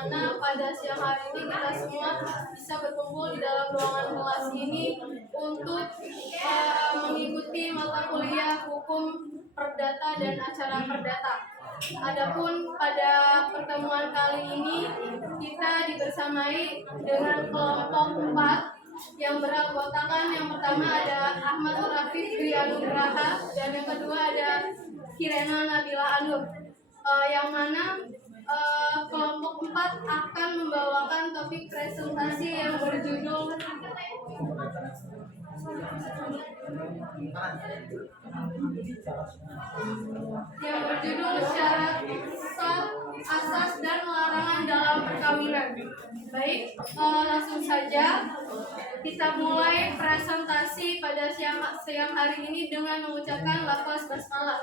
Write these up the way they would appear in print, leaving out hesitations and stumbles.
mana pada siang hari ini kita semua bisa berkumpul di dalam ruangan kelas ini untuk mengikuti mata kuliah hukum perdata dan acara perdata. Adapun pada pertemuan kali ini kita dibersamai dengan kelompok 4 yang beranggotakan, yang pertama ada Ahmad Rafiq Dwi Anugraha dan yang kedua ada Kirena Nabila Anur, yang mana kelompok 4 akan membawakan topik presentasi yang berjudul syarat sah, asas dan larangan dalam perkawinan. Baik, langsung saja kita mulai presentasi pada siang hari ini dengan mengucapkan lafaz basmalah.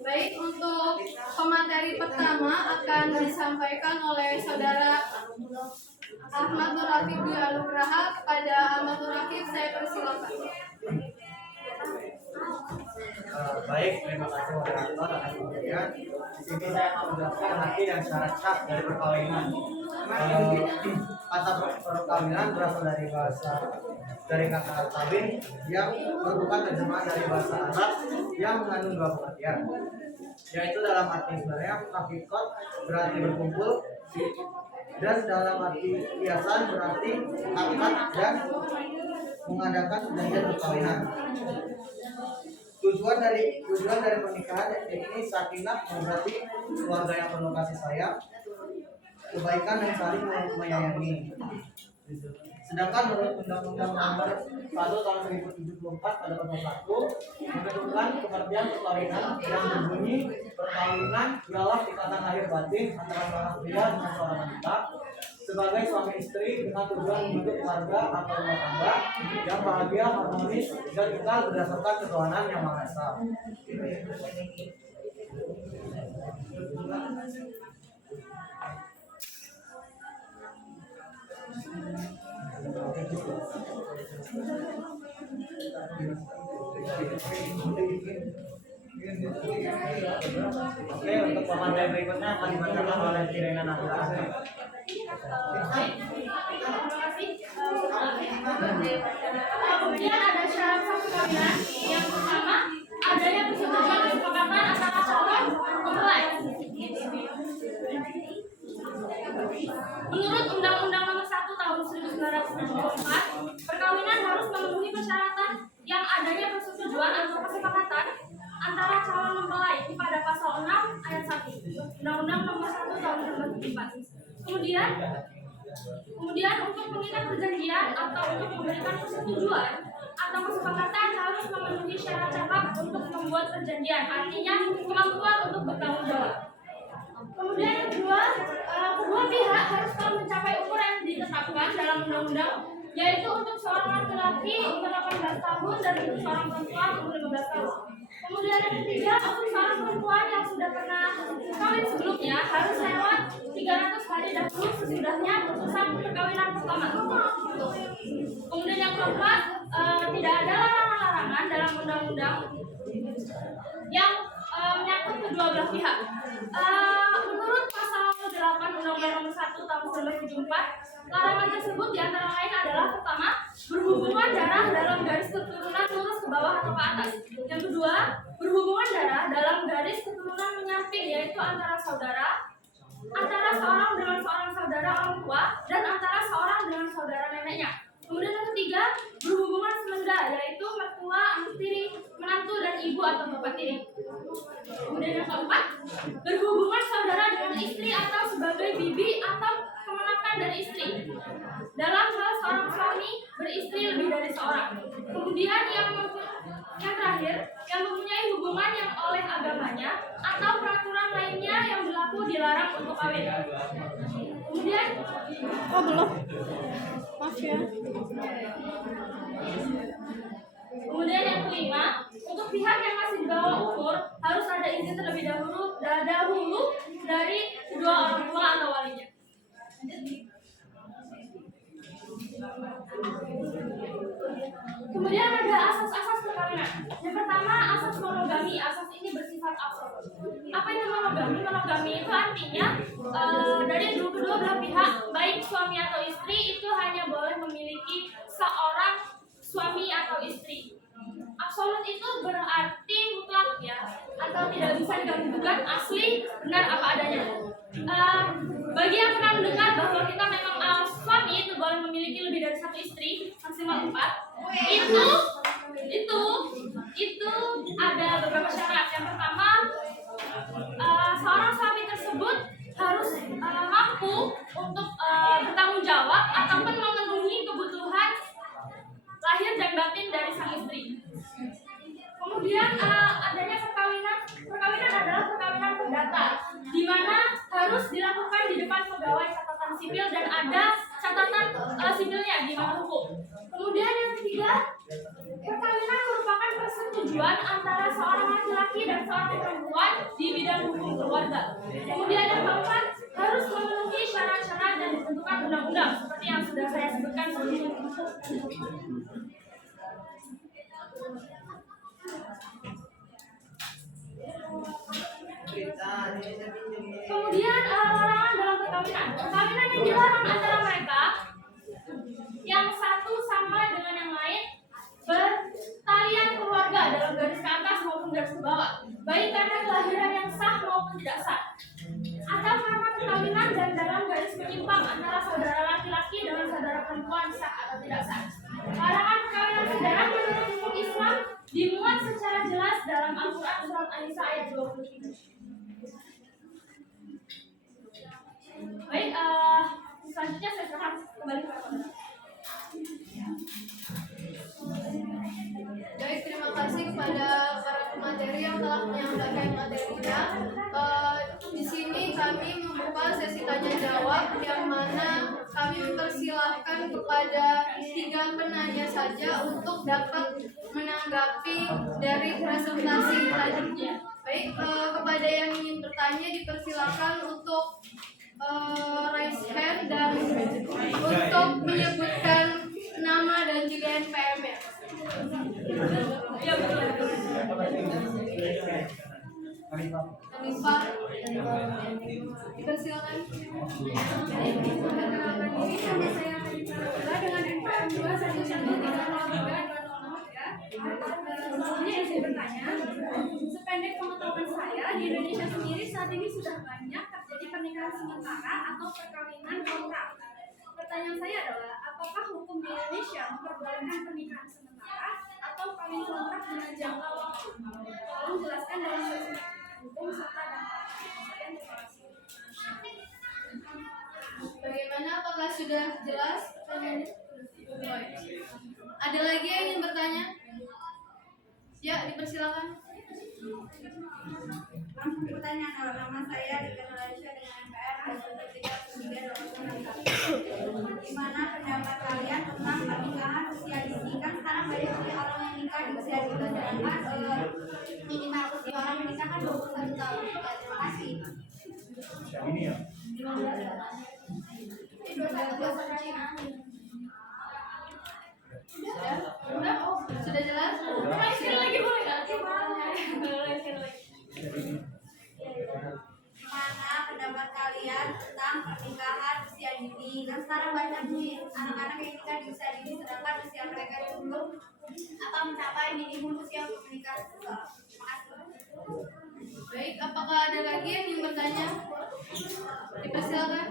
Baik, untuk pemateri pertama akan disampaikan oleh saudara Ahmad Rafiq Dwi Anugraha. Kepada Ahmad Rafiq saya persilakan. Baik, terima kasih moderator atas kemudian. Di sini saya akan menjelaskan arti dan syarat sah dari perkawinan. Kata perkawinan berasal dari kata kawin yang merupakan terjemahan dari bahasa Arab yang mengandung dua pengertian, yaitu dalam arti sebenarnya hakikat berarti berkumpul, dan dalam arti kiasan berarti akad dan mengadakan perjanjian perkawinan. Tujuan dari pernikahan ini sakinah, berarti keluarga yang penuh kasih sayang, kebaikan dan saling menyayangi. Sedangkan menurut Undang-Undang Nomor 1 Tahun 1074 pada pasal 1 menentukan pengertian perkawinan yang berbunyi perkawinan ialah ikatan lahir batin antara seorang pria dengan seorang wanita sebagai suami istri dengan tujuan membentuk keluarga atau rumah tangga yang bahagia, harmonis dan kekal berdasarkan ketuhanan yang Maha Esa. Oke, untuk pemateri berikutnya akan dibacakan oleh Kirena Nabila Anur. Kemudian ada syarat sah perkawinan. Yang pertama, adanya persetujuan kesepakatan antara calon mempelai. Menurut Undang-Undang Nomor 1 Tahun 1964, perkawinan harus memenuhi persyaratan yang adanya persetujuan atau kesepakatan antara calon mempelai pada pasal 6 ayat 1 Undang-Undang Nomor 1 Tahun 1964. Kemudian untuk mengikat perjanjian atau untuk memberikan persetujuan atau kesepakatan harus memenuhi syarat cakap untuk membuat perjanjian, artinya kemampuan untuk bertanggung jawab. Kemudian yang kedua pihak harus telah mencapai ukuran yang ditetapkan dalam undang-undang, yaitu untuk seorang laki-laki umur 18 tahun dan untuk seorang perempuan umur 15 tahun. Kemudian yang ketiga, untuk seorang perempuan yang sudah pernah kawin sebelumnya harus lewat 300 hari dahulu sesudahnya putusan perkawinan pertama. Kemudian yang keempat, tidak ada larangan-larangan dalam undang-undang yang menyangkut kedua belah pihak. Menurut pasal 8 Undang-Undang Nomor 1 Tahun 1974, larangan tersebut diantara lain adalah: pertama, berhubungan darah dalam garis keturunan lurus ke bawah atau ke atas. Yang kedua, berhubungan darah dalam garis keturunan menyamping, yaitu antara saudara, antara seorang dengan seorang saudara orang tua, dan antara seorang dengan saudara neneknya. Kemudian yang ketiga, berhubungan semenda, yaitu mertua, anak tiri, menantu, dan ibu atau bapak tiri. Kemudian yang keempat, berhubungan saudara dengan istri atau sebagai bibi atau kemenakan dari istri, dalam hal seorang suami beristri lebih dari seorang. Kemudian yang terakhir, yang mempunyai hubungan yang oleh agamanya atau peraturan lainnya yang berlaku dilarang untuk kawin. Kemudian belum. Maaf ya. Kemudian yang kelima, untuk pihak yang masih di bawah umur harus ada izin terlebih dahulu dari kedua orang tua atau walinya. Kemudian ada asas-asas perkawinan. Yang pertama, asas monogami. Asas ini bersifat bersifat absolut. Apa itu monogami? Monogami itu artinya dari kedua belah pihak, baik suami atau istri, itu hanya boleh memiliki seorang suami atau istri. Absolut itu berarti mutlak ya, atau tidak bisa diganggu-gugat, asli, benar apa adanya. Bagi yang pernah mendengar bahwa kita memang suami itu boleh memiliki lebih dari satu istri, maksimal 4, itu ada beberapa syarat. Yang pertama, seorang suami tersebut harus mampu untuk bertanggung jawab ataupun memenuhi kebutuhan lahir dan batin dari sang istri. Kemudian adanya perkawinan. Perkawinan adalah perkawinan perdata, di mana harus dilakukan di depan pegawai catatan sipil dan ada catatan sipilnya di mana hukum. Kemudian yang ketiga, perkawinan merupakan persetujuan antara seorang laki-laki dan seorang perempuan di bidang hukum keluarga. Kemudian yang keempat, harus memenuhi syarat-syarat dan ditentukan undang-undang seperti yang sudah saya sebutkan sebelumnya. Kemudian larangan dalam perkawinan. Perkawinan yang dilarang antara mereka, yang satu sama dengan yang lain bertalian keluarga dalam garis ke atas maupun garis ke bawah, baik karena kelahiran yang sah maupun tidak sah, atau karena perkawinan dan dalam garis menyimpang antara saudara laki-laki dengan saudara perempuan sah atau tidak sah. Larangan perkawinan saudara menurut hukum Islam dimuat secara jelas dalam Al-Quran surat An-Nisa ayat 23. Baik, selanjutnya saya serahkan kembali kepada saudara. Baik, terima kasih kepada para pemateri yang telah menyampaikan materinya. Di sini kami membuka sesi tanya jawab yang mana kami mempersilahkan kepada 3 penanya saja untuk dapat menanggapi dari presentasi tadi. Baik, kepada yang ingin bertanya dipersilakan untuk raise hand dan untuk menyebutkan nama dan juga NPM-nya. Ya, betul. Anifah, dipersilakan. Perkenalkan diri, nama saya Anifah dengan NPM 21133 ya. Selanjutnya yang saya bertanya, sependek pengetahuan saya di Indonesia sendiri saat ini sudah banyak terjadi pernikahan sementara atau perkawinan kontrak. Pertanyaan saya adalah, apakah hukum di Indonesia memperbolehkan pernikahan sementara atau kawin kontrak dengan jangka waktu? Tolong jelaskan dalam sesi hukum serta dampaknya. Bagaimana? Apakah sudah jelas? Ada lagi yang ingin bertanya? Ya, dipersilakan. Langsung pertanyaan awal, nama saya Dika Malaysia dengan NPM 133 di mana pendapat kalian tentang pernikahan usia dini? Kan sekarang banyak orang yang nikah di usia dini, sedangkan minimal usia orang menikah kan 21 tahun. Terima kasih. Ini ya. Sudah? Oh, sudah jelas? Sekali lagi boleh nggak? Mana pendapat kalian tentang pernikahan usia dini? Kan sekarang banyak nih anak-anak yang nikah di usia dini, sedangkan usia mereka itu belum mencapai minimum usia untuk menikah. Terima kasih. Baik, apakah ada lagi yang ingin bertanya? Dipersilakan.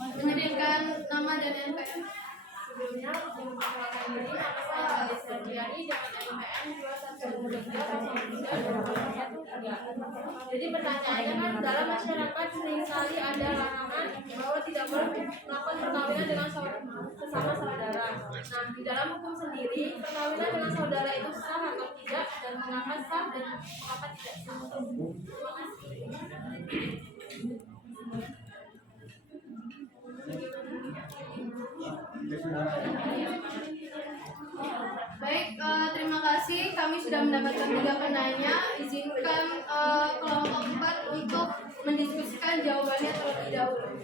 Menyediakan nama dan NPM. Sebelumnya, memperkenalkan diri, nama saya Alice Ferdiani dengan NPM 21133. Jadi pertanyaannya kan dalam masyarakat sering sekali ada larangan bahwa tidak boleh melakukan perkawinan dengan sesama saudara. Nah, di dalam hukum sendiri, perkawinan dengan saudara itu sah atau tidak, dan mengapa sah dan mengapa tidak sah? Terima kasih. Baik, terima kasih. Kami sudah mendapatkan 3 penanya. Izinkan kelompok 4 untuk mendiskusikan jawabannya terlebih dahulu.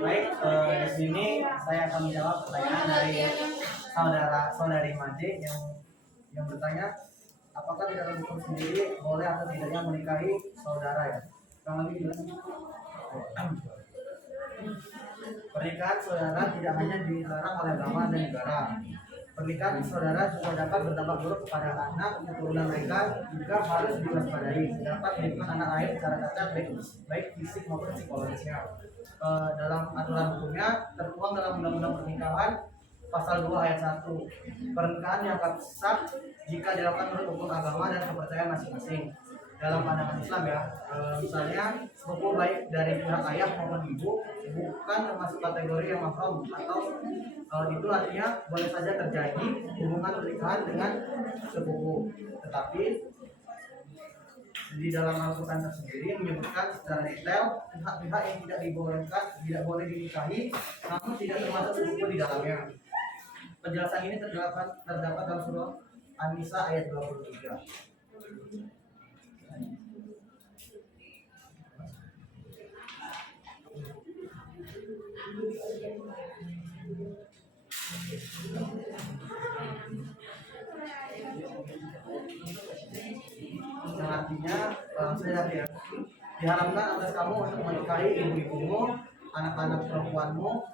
Baik, di sini saya akan menjawab pertanyaan dari saudari Made yang bertanya, apakah di dalam hukum sendiri boleh atau tidaknya menikahi saudara ya? Kurang lebih gimana? Pernikahan saudara tidak hanya dilarang oleh agama dan negara. Pernikahan saudara juga dapat berdampak buruk kepada anak keturunan mereka jika harus diwaspadai. Dapat menimbulkan anak lain secara cacat baik fisik maupun psikologisnya. Dalam aturan hukumnya tertuang dalam Undang-Undang Pernikahan Pasal 2 ayat 1. Pernikahan dianggap sah jika dilakukan menurut hukum agama dan kepercayaan masing-masing. Dalam pandangan Islam ya, misalnya sepupu baik dari pihak ayah maupun ibu bukan termasuk kategori yang mahram atau itu artinya boleh saja terjadi hubungan pernikahan dengan sepupu, tetapi di dalam Al-Quran tersendiri menyebutkan secara detail pihak-pihak yang tidak boleh dinikahi namun tidak termasuk sepupu di dalamnya. Penjelasan ini terdapat dalam surah An-Nisa ayat 23. Yang artinya ya, diharapkan atas kamu untuk menikahi ibu-ibumu, anak-anak perempuanmu,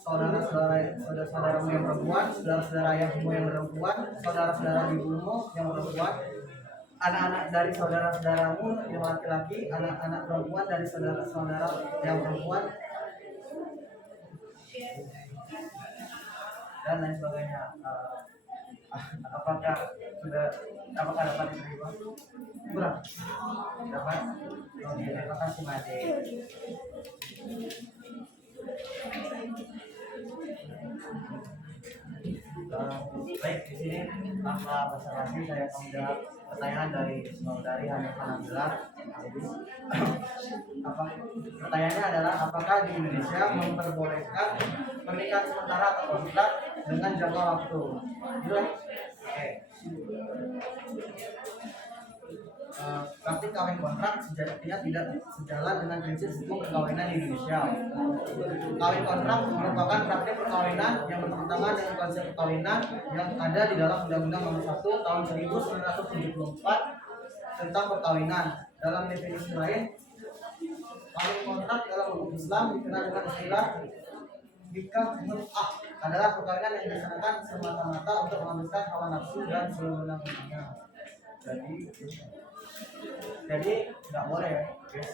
saudara-saudaramu yang perempuan, saudara-saudara ayahmu yang perempuan, saudara-saudara ibumu yang perempuan, anak-anak dari saudara-saudaramu yang laki-laki, anak-anak perempuan dari saudara-saudara yang perempuan, dan lain sebagainya. Apakah dapat diterima? Kurang? Dapat? Oke, terima kasih Made. Baik, di sini tanpa basa-basi saya akan menjawab pertanyaan dari saudari Hanifah Nabila. Pertanyaannya adalah apakah di Indonesia memperbolehkan pernikahan sementara atau kontrak dengan jangka waktu? Oke. Praktik kawin kontrak sejatinya tidak sejalan dengan prinsip hukum perkawinan di Indonesia. Kawin kontrak merupakan praktik perkawinan yang bertentangan dengan konsep perkawinan yang ada di dalam Undang-Undang Nomor 1 Tahun 1974 tentang perkawinan. Dalam definisi lain, kawin kontrak dalam hukum Islam dikenal dengan istilah nikah mut'ah, adalah perkawinan yang dilaksanakan semata-mata untuk memuaskan hawa nafsu dan sewenang-wenangnya. Jadi nggak boleh ya, guys.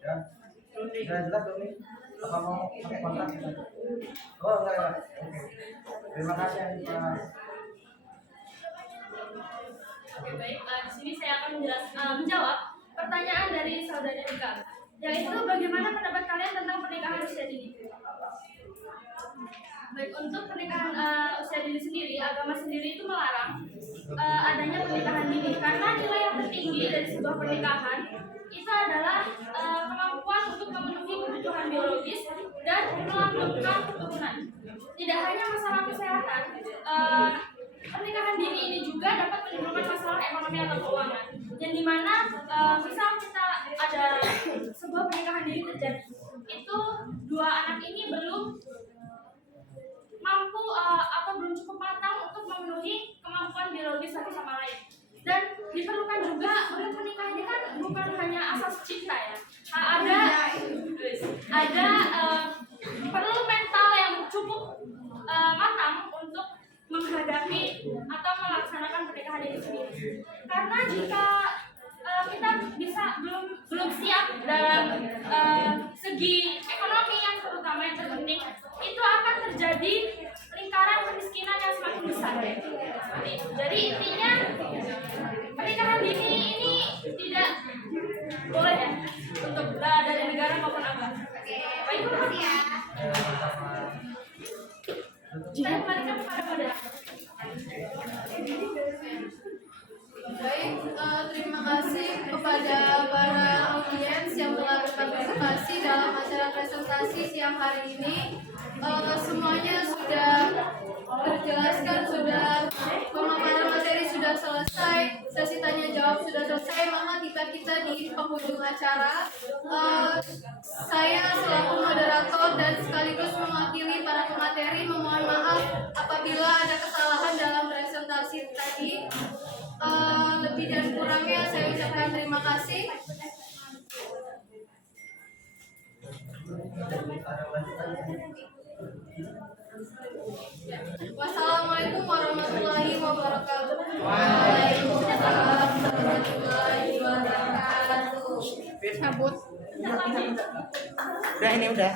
Ya, sudah jelas belum nih? Apa mau pakai kontrak gitu? Oh enggak ya. Oke. Terima kasih Pak. Oke, baik. Di sini saya akan menjawab pertanyaan dari saudara Rika, yaitu bagaimana pendapat kalian tentang pernikahan usia dini? Baik, untuk pernikahan usia dini sendiri, agama sendiri itu melarang adanya pernikahan dini karena nilai yang tertinggi dari sebuah pernikahan itu adalah kemampuan untuk memenuhi kebutuhan biologis dan melanjutkan keturunan. Tidak hanya masalah kesehatan, pernikahan dini ini juga dapat menimbulkan masalah ekonomi atau keuangan, yang dimana misal kita ada sebuah pernikahan dini terjadi, itu dua anak ini belum mampu atau belum cukup matang untuk memenuhi kemampuan biologis satu sama lain. Dan diperlukan juga, untuk menikah ini kan bukan hanya asas cinta ya, ada perlu mental yang cukup matang untuk menghadapi atau melaksanakan pernikahan ini sendiri. Karena jika kita belum siap dalam segi ekonomi yang terutama yang terpenting, itu akan terjadi lingkaran kemiskinan yang semakin besar. Seperti itu. Jadi intinya pernikahan dini ini tidak boleh ya untuk dari negara maupun agama. Baik, makasih ya. Saya kembalikan kepada moderator. Baik, terima kasih kepada para audiens yang telah berpartisipasi dalam acara presentasi siang hari ini. Semuanya sudah terjelaskan, sudah pemaparan materi sudah selesai, sesi tanya jawab sudah selesai, maka tiba kita di penghujung acara. Saya selaku moderator dan sekaligus mewakili para pemateri memohon maaf apabila ada kesalahan dalam presentasi tadi. Lebih dan kurangnya saya ucapkan terima kasih. Wassalamualaikum warahmatullahi wabarakatuh. Waalaikumsalam warahmatullahi wabarakatuh. Cabut. Udah ini udah.